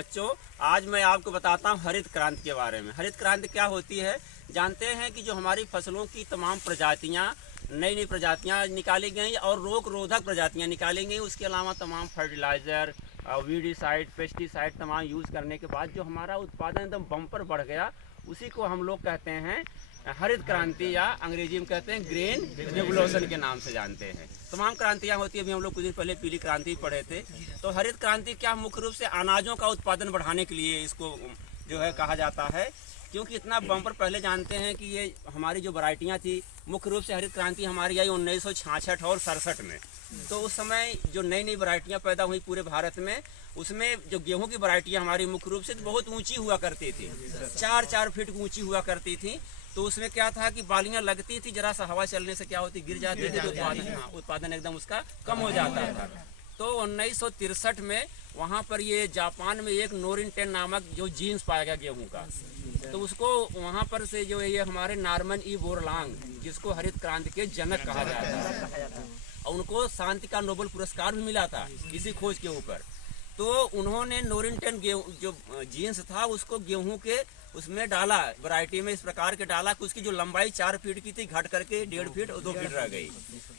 बच्चों, आज मैं आपको बताता हूँ हरित क्रांति के बारे में। हरित क्रांति क्या होती है? जानते हैं कि जो हमारी फसलों की तमाम प्रजातियाँ, नई नई प्रजातियाँ निकाली गई और रोग रोधक प्रजातियाँ निकाली गई। उसके अलावा तमाम फर्टिलाइज़र, वीडिसाइड, पेस्टिसाइड तमाम यूज़ करने के बाद जो हमारा उत्पादन एकदम बम्पर बढ़ गया, उसी को हम लोग कहते हैं हरित क्रांति, या अंग्रेजी में कहते हैं ग्रीन रेवोल्यूशन के नाम से जानते हैं। तमाम क्रांतियाँ होती है। अभी हम लोग कुछ दिन पहले पीली क्रांति पढ़े थे। तो हरित क्रांति क्या मुख्य रूप से अनाजों का उत्पादन बढ़ाने के लिए इसको जो है कहा जाता है, क्योंकि इतना बम्पर पहले जानते हैं कि ये हमारी जो वैरायटियाँ थी, मुख्य रूप से हरित क्रांति हमारी आई 1966 और 67 में। तो उस समय जो नई नई वैरायटियाँ पैदा हुई पूरे भारत में, उसमें जो गेहूं की वैरायटियाँ हमारी मुख्य रूप से बहुत ऊंची हुआ करती थी, 4-4 फीट ऊंची हुआ करती थी। तो उसमें क्या था कि बालियां लगती थी, जरा सा हवा चलने से क्या होती, गिर जाती थी, तो उत्पादन एकदम उसका कम हो जाता था। तो 1963 में वहाँ पर ये जापान में एक नोरिन-10 नामक जो जीन्स पाया गया गेहूं का, तो उसको वहाँ पर से जो है ये हमारे नॉर्मन ई बोरलांग, जिसको हरित क्रांति के जनक कहा जाता है, और उनको शांति का नोबेल पुरस्कार भी मिला था इसी खोज के ऊपर। तो उन्होंने नोरिन-10 गेहूं जो जीन्स था उसको गेहूं के उसमें डाला, वैरायटी में इस प्रकार के डाला कि उसकी जो लंबाई 4 फीट की थी घट करके 1.5 फीट और 2 फीट रह गई।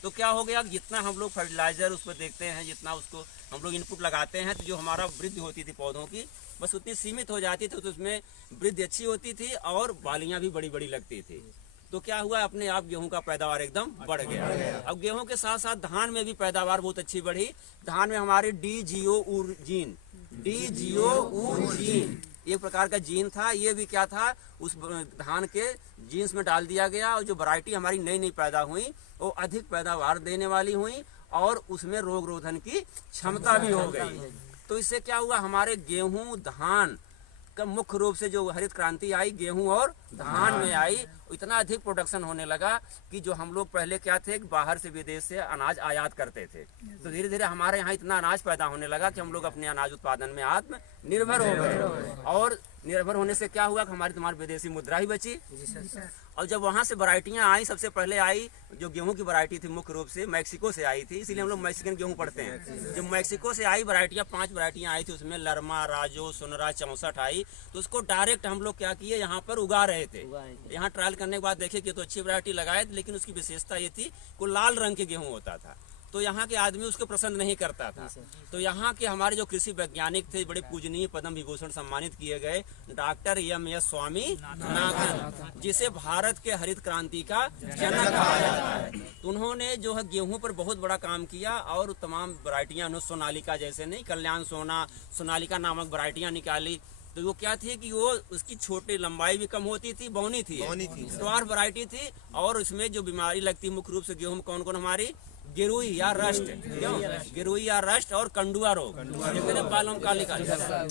तो क्या हो गया, जितना हम लोग फर्टिलाइजर उस पर देखते हैं, जितना उसको हम लोग इनपुट लगाते हैं, तो जो हमारा वृद्धि होती थी पौधों की बस उतनी सीमित हो जाती थी, तो उसमें वृद्धि अच्छी होती थी और बालियां भी बड़ी बड़ी लगती थी। तो क्या हुआ, अपने आप गेहूं का पैदावार एकदम बढ़ गया। अब गेहूं के साथ साथ धान में भी पैदावार बहुत अच्छी बढ़ी। धान में हमारे DGO जीन एक प्रकार का जीन था, ये भी क्या था, उस धान के जीन्स में डाल दिया गया, और जो वैरायटी हमारी नई नई पैदा हुई वो अधिक पैदावार देने वाली हुई और उसमें रोग रोधन की क्षमता भी हो गई। तो इससे क्या हुआ, हमारे गेहूं धान का मुख्य रूप से जो हरित क्रांति आई गेहूं और धान में आई, इतना अधिक प्रोडक्शन होने लगा कि जो हम लोग पहले क्या थे, बाहर से विदेश से अनाज आयात करते थे, तो धीरे धीरे हमारे यहाँ इतना अनाज पैदा होने लगा कि हम लोग अपने अनाज उत्पादन में आत्मनिर्भर हो गए। और निर्भर होने से क्या हुआ कि हमारी तुम्हारी विदेशी मुद्रा ही बची। और जब वहाँ से वैरायटियाँ आई, सबसे पहले आई जो गेहूं की वैरायटी थी मुख्य रूप से मैक्सिको से आई थी, इसीलिए हम लोग मैक्सिकन गेहूं पढ़ते हैं। जब मैक्सिको से आई वैरायटियाँ, 5 वैरायटियाँ आई थी, उसमें लरमा, राजो, सोनरा, 64 आई। तो उसको डायरेक्ट हम लोग क्या किए, यहाँ पर उगा रहे थे। यहाँ ट्रायल करने के बाद देखे कि तो अच्छी वैरायटी लगाए, लेकिन उसकी विशेषता ये थी कि लाल रंग के गेहूँ होता था, तो यहाँ के आदमी उसको पसंद नहीं करता था। तो यहाँ के हमारे जो कृषि वैज्ञानिक थे, बड़े पूजनीय पद्म विभूषण सम्मानित किए गए डॉक्टर M.S. स्वामीनाथन, जिसे भारत के हरित क्रांति का जनक कहा जाता है, तो उन्होंने जो है गेहूं पर बहुत बड़ा काम किया और तमाम वैरायटियाँ, सोनालिका जैसे नहीं, कल्याण सोनालिका नामक वैरायटियाँ निकाली। तो वो क्या थी कि वो उसकी छोटी लंबाई भी कम होती थी, बौनी थी, स्टार वैरायटी थी, और उसमें जो बीमारी लगती मुख्य रूप से गेहूं में कौन कौन, हमारी गिरुई या रस्ट, गिरुई या रस्ट और कंडुआ रोग, बालों कालिका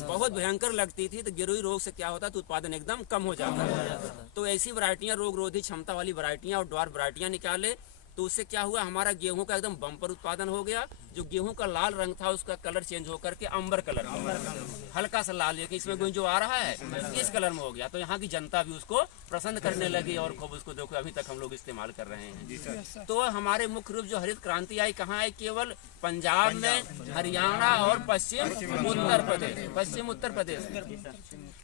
बहुत भयंकर लगती थी। तो गिरुई रोग से क्या होता है, तो उत्पादन एकदम कम हो जाता है। तो ऐसी वैरायटियां, रोग रोधी क्षमता वाली वैरायटियां और ड्वार्फ वैरायटियां निकाले, तो उससे क्या हुआ, हमारा गेहूं का एकदम बम्पर उत्पादन हो गया। जो गेहूं का लाल रंग था उसका कलर चेंज होकर के अंबर कलर, हल्का सा लाल, लेकिन इसमें जो आ रहा है इस कलर में हो गया। तो यहाँ की जनता भी उसको पसंद करने लगी और खूब उसको देखो अभी तक हम लोग इस्तेमाल कर रहे हैं। तो हमारे मुख्य रूप जो हरित क्रांति आई कहाँ आई, केवल पंजाब में, हरियाणा और पश्चिम उत्तर प्रदेश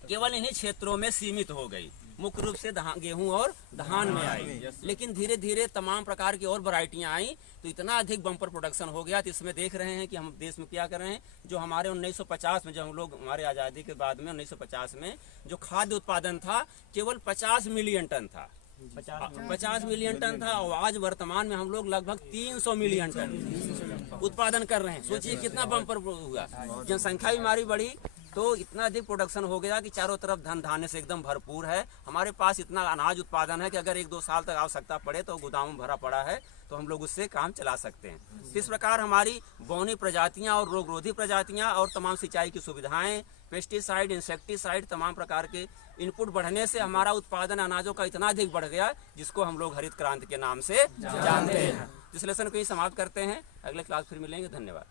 केवल इन्हीं क्षेत्रों में सीमित हो गई। मुख्य रूप से गेहूं और धान में आई, लेकिन धीरे धीरे तमाम प्रकार की और वैरायटियां आई, तो इतना अधिक बम्पर प्रोडक्शन हो गया। तो इसमें देख रहे हैं कि हम देश में क्या कर रहे हैं। जो हमारे 1950 में, जब हम लोग हमारे आज़ादी के बाद में 1950 में जो खाद्य उत्पादन था केवल 50 मिलियन टन था, 50 मिलियन टन था, और आज वर्तमान में हम लोग लगभग 300 मिलियन टन उत्पादन कर रहे हैं। सोचिए कितना बम्पर हुआ, जनसंख्या भी हमारी बढ़ी, तो इतना अधिक प्रोडक्शन हो गया कि चारों तरफ धन धान्य से एकदम भरपूर है। हमारे पास इतना अनाज उत्पादन है कि अगर 1-2 साल तक आवश्यकता पड़े तो गोदाम में भरा पड़ा है, तो हम लोग उससे काम चला सकते हैं। इस प्रकार हमारी बौनी प्रजातियां और रोग रोधी प्रजातियां और तमाम सिंचाई की सुविधाएं, पेस्टिसाइड, इंसेक्टिसाइड, तमाम प्रकार के इनपुट बढ़ने से हमारा उत्पादन अनाजों का इतना अधिक बढ़ गया, जिसको हम लोग हरित क्रांति के नाम से जानते हैं। इस लेसन को ही समाप्त करते हैं, अगले क्लास फिर मिलेंगे। धन्यवाद।